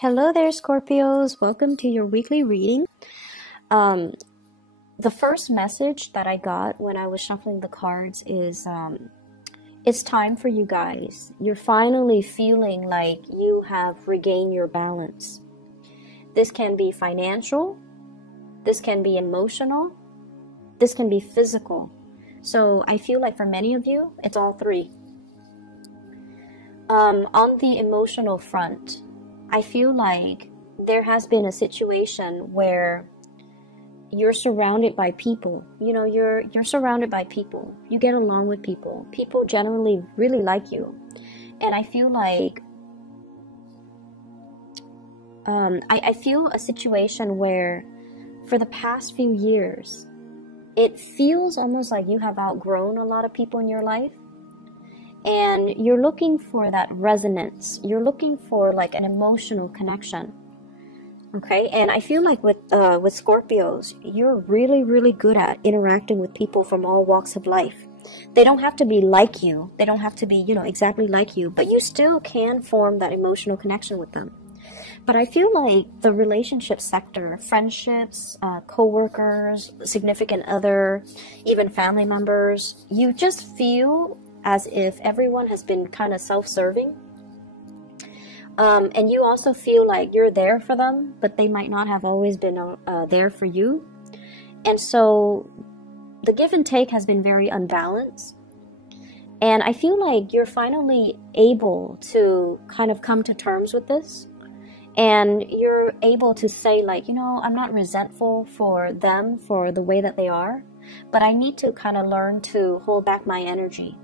Hello there, Scorpios. Welcome to your weekly reading. The first message that I got when I was shuffling the cards is it's time for you guys. You're finally feeling like you have regained your balance. This can be financial, this can be emotional, this can be physical. So I feel like for many of you, it's all three. On the emotional front, I feel like there has been a situation where you're surrounded by people. You know, you're surrounded by people. You get along with people. People generally really like you. And I feel like I feel a situation where for the past few years, it feels almost like you have outgrown a lot of people in your life. And you're looking for that resonance. You're looking for like an emotional connection. Okay, and I feel like with Scorpios, you're really, really good at interacting with people from all walks of life. They don't have to be like you. They don't have to be, exactly like you, but you still can form that emotional connection with them. But I feel like the relationship sector, friendships, co-workers, significant other, even family members, you just feel as if everyone has been kind of self-serving. And you also feel like you're there for them, but they might not have always been there for you. And so the give and take has been very unbalanced. And I feel like you're finally able to kind of come to terms with this. And you're able to say like, I'm not resentful for them for the way that they are, but I need to kind of learn to hold back my energy.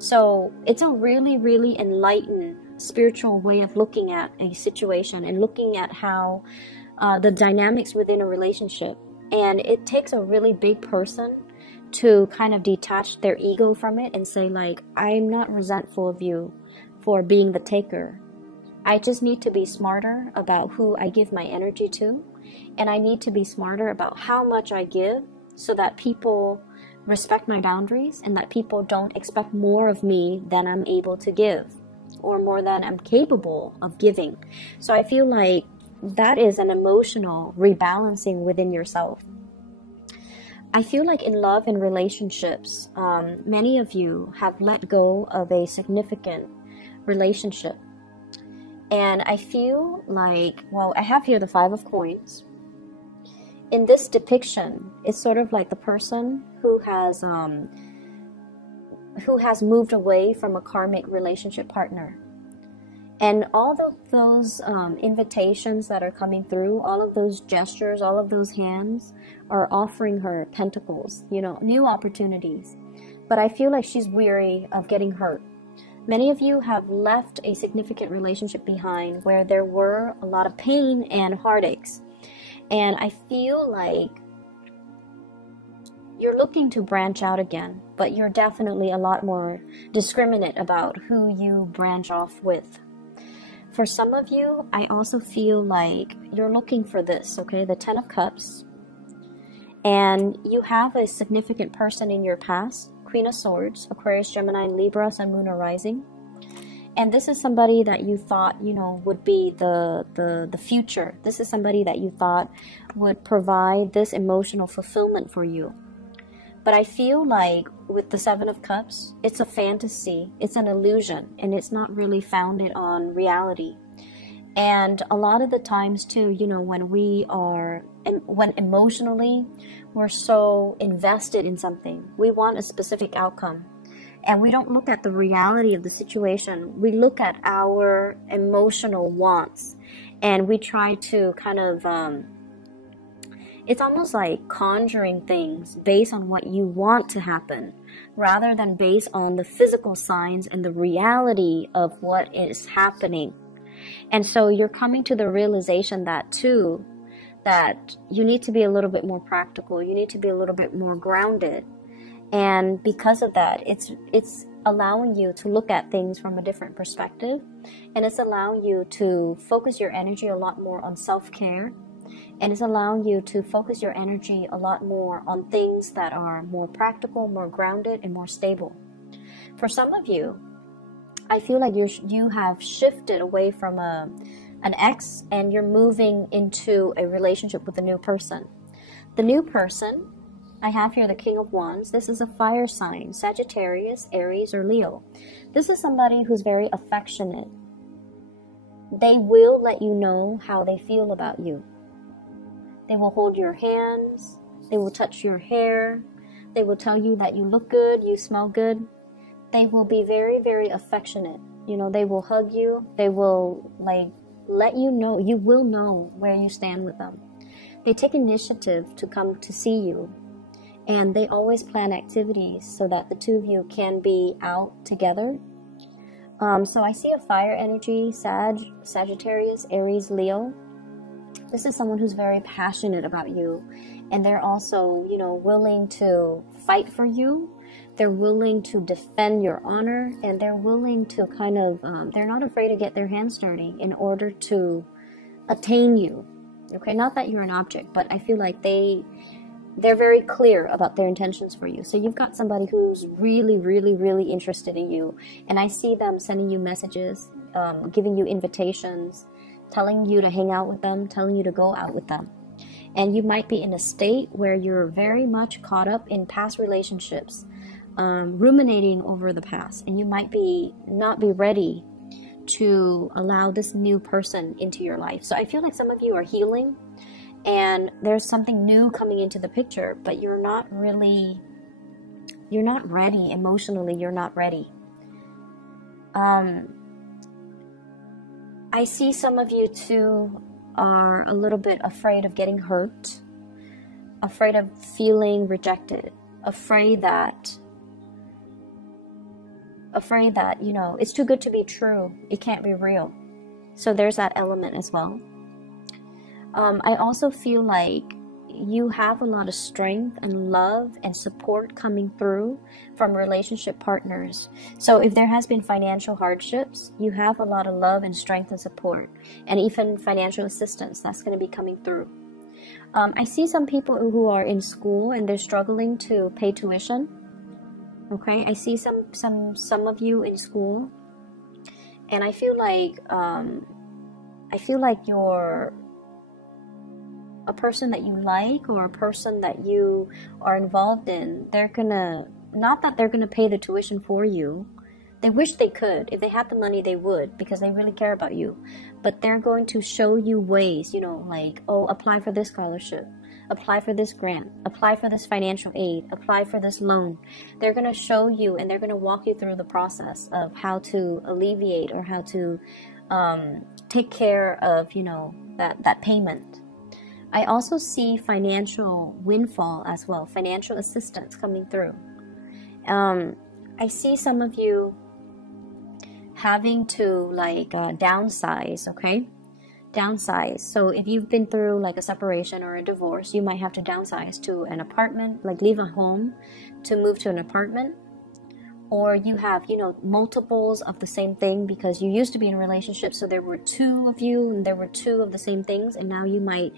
So it's a really, really enlightened spiritual way of looking at a situation and looking at how the dynamics within a relationship. And it takes a really big person to kind of detach their ego from it and say like, I'm not resentful of you for being the taker. I just need to be smarter about who I give my energy to. And I need to be smarter about how much I give so that people respect my boundaries and that people don't expect more of me than I'm able to give or more than I'm capable of giving. So I feel like that is an emotional rebalancing within yourself. I feel like in love and relationships, many of you have let go of a significant relationship. And I feel like, I have here the Five of Coins. In this depiction, it's sort of like the person who has moved away from a karmic relationship partner. And all of those invitations that are coming through, all of those gestures, all of those hands are offering her pentacles, new opportunities. But I feel like she's weary of getting hurt. Many of you have left a significant relationship behind where there were a lot of pain and heartaches. And I feel like you're looking to branch out again, but you're definitely a lot more discriminate about who you branch off with. For some of you, I also feel like you're looking for this, okay? The Ten of Cups. And you have a significant person in your past, Queen of Swords, Aquarius, Gemini, Libra, Sun, Moon, or Rising. And this is somebody that you thought, would be the future. This is somebody that you thought would provide this emotional fulfillment for you. But I feel like with the Seven of Cups, it's a fantasy, it's an illusion, and it's not really founded on reality. And a lot of the times too, when emotionally we're so invested in something, we want a specific outcome. And we don't look at the reality of the situation. We look at our emotional wants and we try to kind of, it's almost like conjuring things based on what you want to happen rather than based on the physical signs and the reality of what is happening. And so you're coming to the realization that too, that you need to be a little bit more practical. You need to be a little bit more grounded. And because of that, it's allowing you to look at things from a different perspective. And it's allowing you to focus your energy a lot more on self-care. And it's allowing you to focus your energy a lot more on things that are more practical, more grounded, and more stable. For some of you, I feel like you have shifted away from a an ex, and you're moving into a relationship with a new person. The new person, I have here the King of Wands. This is a fire sign, Sagittarius, Aries, or Leo. This is somebody who's very affectionate. They will let you know how they feel about you. They will hold your hands. They will touch your hair. They will tell you that you look good, you smell good. They will be very, very affectionate. You know, they will hug you. They will, like, let you know. You will know where you stand with them. They take initiative to come to see you. And they always plan activities so that the two of you can be out together. So I see a fire energy, Sagittarius, Aries, Leo. This is someone who's very passionate about you. And they're also, you know, willing to fight for you. They're willing to defend your honor. And they're willing to kind of, they're not afraid to get their hands dirty in order to attain you. Okay, not that you're an object, but I feel like they're very clear about their intentions for you. So you've got somebody who's really, really, really interested in you. And I see them sending you messages, giving you invitations, telling you to hang out with them, telling you to go out with them. And you might be in a state where you're very much caught up in past relationships, ruminating over the past. And you might not be ready to allow this new person into your life. So I feel like some of you are healing. And there's something new coming into the picture, but you're not ready emotionally. You're not ready. I see some of you too are a little bit afraid of getting hurt, afraid of feeling rejected, afraid that, you know, it's too good to be true. It can't be real. So there's that element as well. I also feel like you have a lot of strength and love and support coming through from relationship partners. So if there has been financial hardships, you have a lot of love and strength and support, and even financial assistance that's going to be coming through. I see some people who are in school and they're struggling to pay tuition. Okay, I see some of you in school, and I feel like you're a person that you like, or a person that you are involved in. Not that they're gonna pay the tuition for you. They wish they could. If they had the money, they would, because they really care about you. But they're going to show you ways, you know, like, oh, apply for this scholarship, apply for this grant, apply for this financial aid, apply for this loan. They're gonna show you, and they're gonna walk you through the process of how to alleviate, or how to take care of, you know, that payment. I also see financial windfall as well, financial assistance coming through. I see some of you having to like downsize, okay? Downsize. So if you've been through like a separation or a divorce, you might have to downsize to an apartment, like leave a home to move to an apartment. Or you have, you know, multiples of the same thing because you used to be in a relationship, so there were two of you and there were two of the same things, and now you might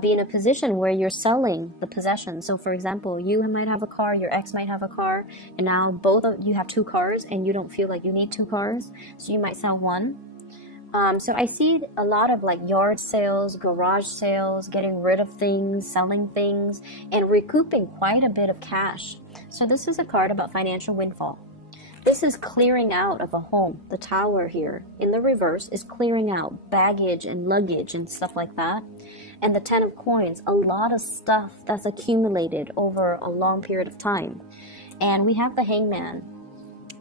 be in a position where you're selling the possession. So for example, you might have a car, your ex might have a car, and now both of you have two cars and you don't feel like you need two cars, so you might sell one. So I see a lot of like yard sales, garage sales, getting rid of things, selling things, and recouping quite a bit of cash. So this is a card about financial windfall. This is clearing out of a home. The Tower here in the reverse is clearing out baggage and luggage and stuff like that. And the Ten of Coins, a lot of stuff that's accumulated over a long period of time. And we have the Hangman,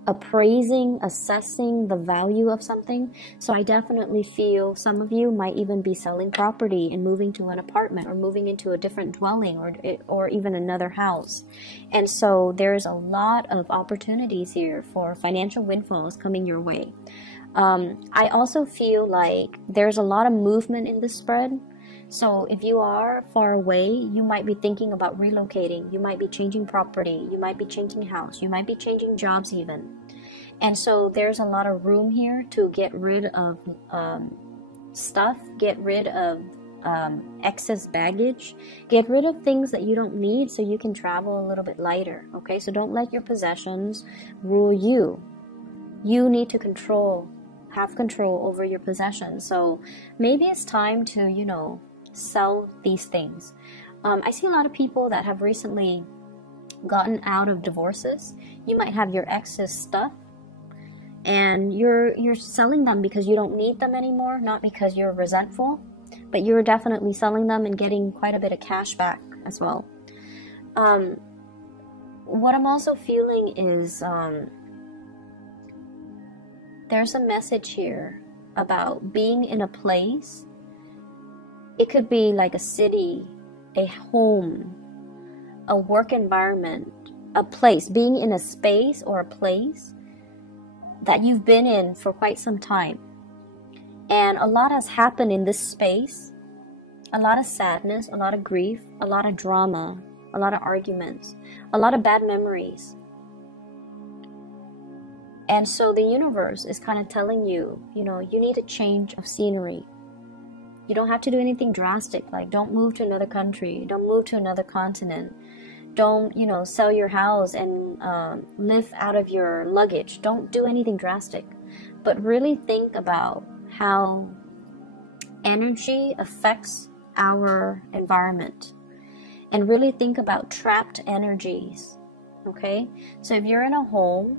appraising, assessing the value of something. So I definitely feel some of you might even be selling property and moving to an apartment, or moving into a different dwelling, or even another house. And so there's a lot of opportunities here for financial windfalls coming your way. I also feel like there's a lot of movement in this spread. So if you are far away, you might be thinking about relocating. You might be changing property. You might be changing house. You might be changing jobs even. And so there's a lot of room here to get rid of stuff, get rid of excess baggage, get rid of things that you don't need so you can travel a little bit lighter. Okay, so don't let your possessions rule you. You need to control have control over your possessions. So maybe it's time to, you know, sell these things. I see a lot of people that have recently gotten out of divorces. You might have your ex's stuff, and you're selling them because you don't need them anymore, not because you're resentful, but you're definitely selling them and getting quite a bit of cash back as well. What I'm also feeling is there's a message here about being in a place. It could be like a city, a home, a work environment, a place, being in a space or a place that you've been in for quite some time. And a lot has happened in this space. A lot of sadness, a lot of grief, a lot of drama, a lot of arguments, a lot of bad memories. And so the universe is kind of telling you, you know, you need a change of scenery. You don't have to do anything drastic, like don't move to another country, don't move to another continent, don't, you know, sell your house and live out of your luggage. Don't do anything drastic, but really think about how energy affects our environment, and really think about trapped energies. Okay, so if you're in a home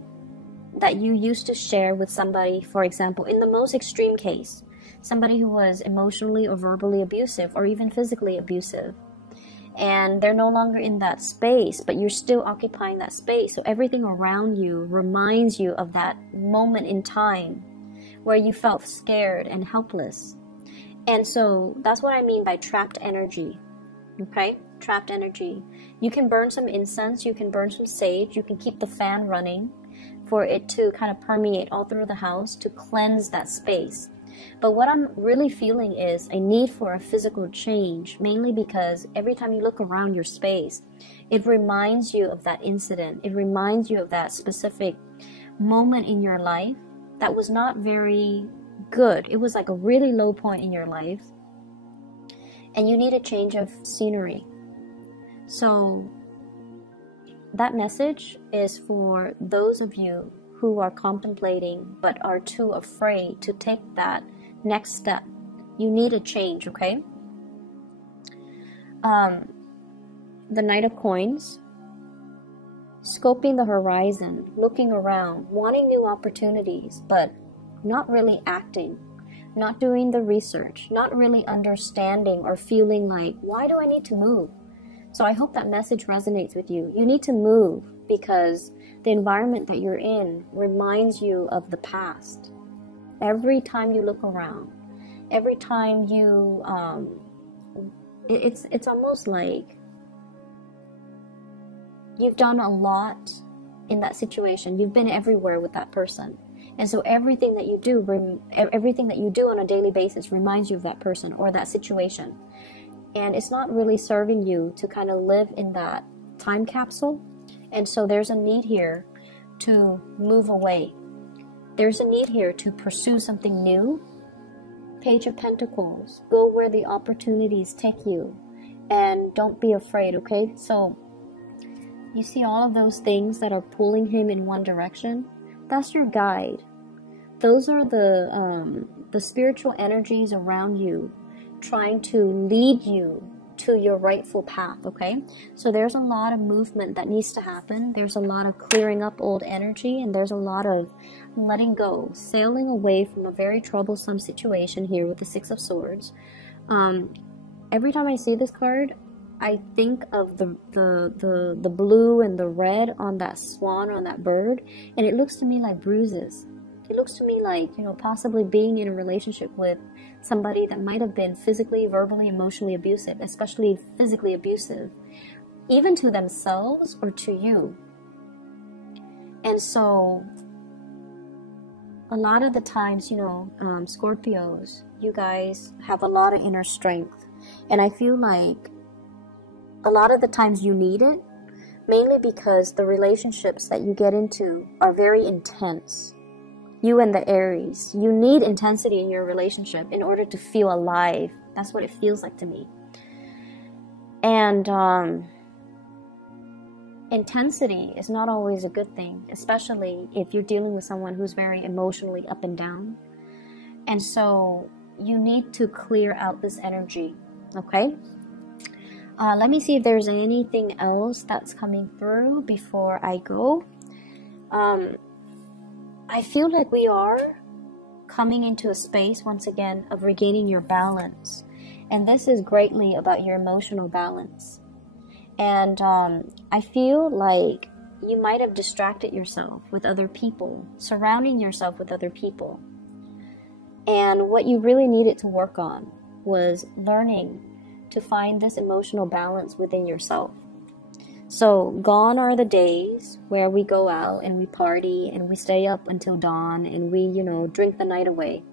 that you used to share with somebody, for example, in the most extreme case, somebody who was emotionally or verbally abusive or even physically abusive, and they're no longer in that space, but you're still occupying that space, so everything around you reminds you of that moment in time where you felt scared and helpless. And so that's what I mean by trapped energy. Okay, trapped energy. You can burn some incense, you can burn some sage, you can keep the fan running for it to kind of permeate all through the house to cleanse that space. But what I'm really feeling is a need for a physical change, mainly because every time you look around your space, it reminds you of that incident. It reminds you of that specific moment in your life that was not very good. It was like a really low point in your life, and you need a change of scenery. So that message is for those of you who are contemplating but are too afraid to take that next step. You need a change, okay? The Knight of Coins, scoping the horizon, looking around, wanting new opportunities, but not really acting, not doing the research, not really understanding or feeling like, why do I need to move? So I hope that message resonates with you. You need to move because the environment that you're in reminds you of the past. Every time you look around, every time you, it's almost like you've done a lot in that situation. You've been everywhere with that person. And so everything that you do on a daily basis reminds you of that person or that situation. And it's not really serving you to kind of live in that time capsule. And so there's a need here to move away. There's a need here to pursue something new. Page of Pentacles. Go where the opportunities take you. And don't be afraid, okay? So you see all of those things that are pulling him in one direction? That's your guide. Those are the spiritual energies around you trying to lead you to your rightful path, okay? So there's a lot of movement that needs to happen. There's a lot of clearing up old energy, and there's a lot of letting go, sailing away from a very troublesome situation here with the Six of Swords. Every time I see this card, I think of the blue and the red on that swan, on that bird, and it looks to me like bruises. It looks to me like, you know, possibly being in a relationship with somebody that might have been physically, verbally, emotionally abusive, especially physically abusive, even to themselves or to you. And so a lot of the times, you know, Scorpios, you guys have a lot of inner strength. And I feel like a lot of the times you need it, mainly because the relationships that you get into are very intense. You and the Aries, you need intensity in your relationship in order to feel alive. That's what it feels like to me. And intensity is not always a good thing, especially if you're dealing with someone who's very emotionally up and down. And so you need to clear out this energy, okay? Let me see if there's anything else that's coming through before I go. I feel like we are coming into a space, once again, of regaining your balance. And this is greatly about your emotional balance. And I feel like you might have distracted yourself with other people, surrounding yourself with other people. And what you really needed to work on was learning to find this emotional balance within yourself. So gone are the days where we go out and we party and we stay up until dawn and we, drink the night away.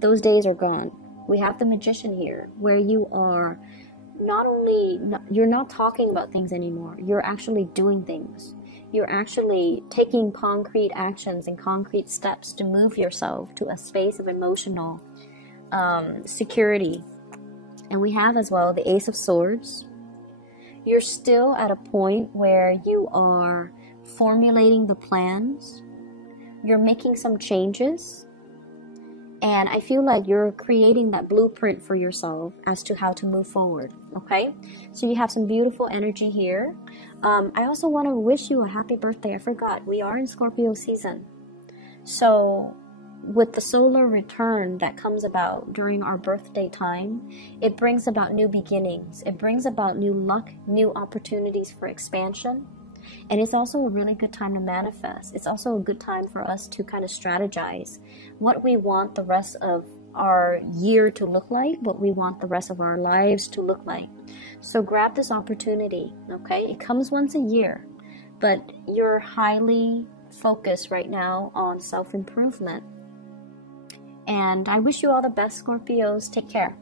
Those days are gone. We have the magician here, where you are you're not talking about things anymore. You're actually doing things. You're actually taking concrete actions and concrete steps to move yourself to a space of emotional security. And we have as well the Ace of Swords. You're still at a point where you are formulating the plans. You're making some changes. And I feel like you're creating that blueprint for yourself as to how to move forward, okay? So you have some beautiful energy here. I also want to wish you a happy birthday. I forgot, we are in Scorpio season. So with the solar return that comes about during our birthday time, it brings about new beginnings. It brings about new luck, new opportunities for expansion. And it's also a really good time to manifest. It's also a good time for us to kind of strategize what we want the rest of our year to look like, what we want the rest of our lives to look like. So grab this opportunity, okay? It comes once a year, but you're highly focused right now on self-improvement. And I wish you all the best, Scorpios. Take care.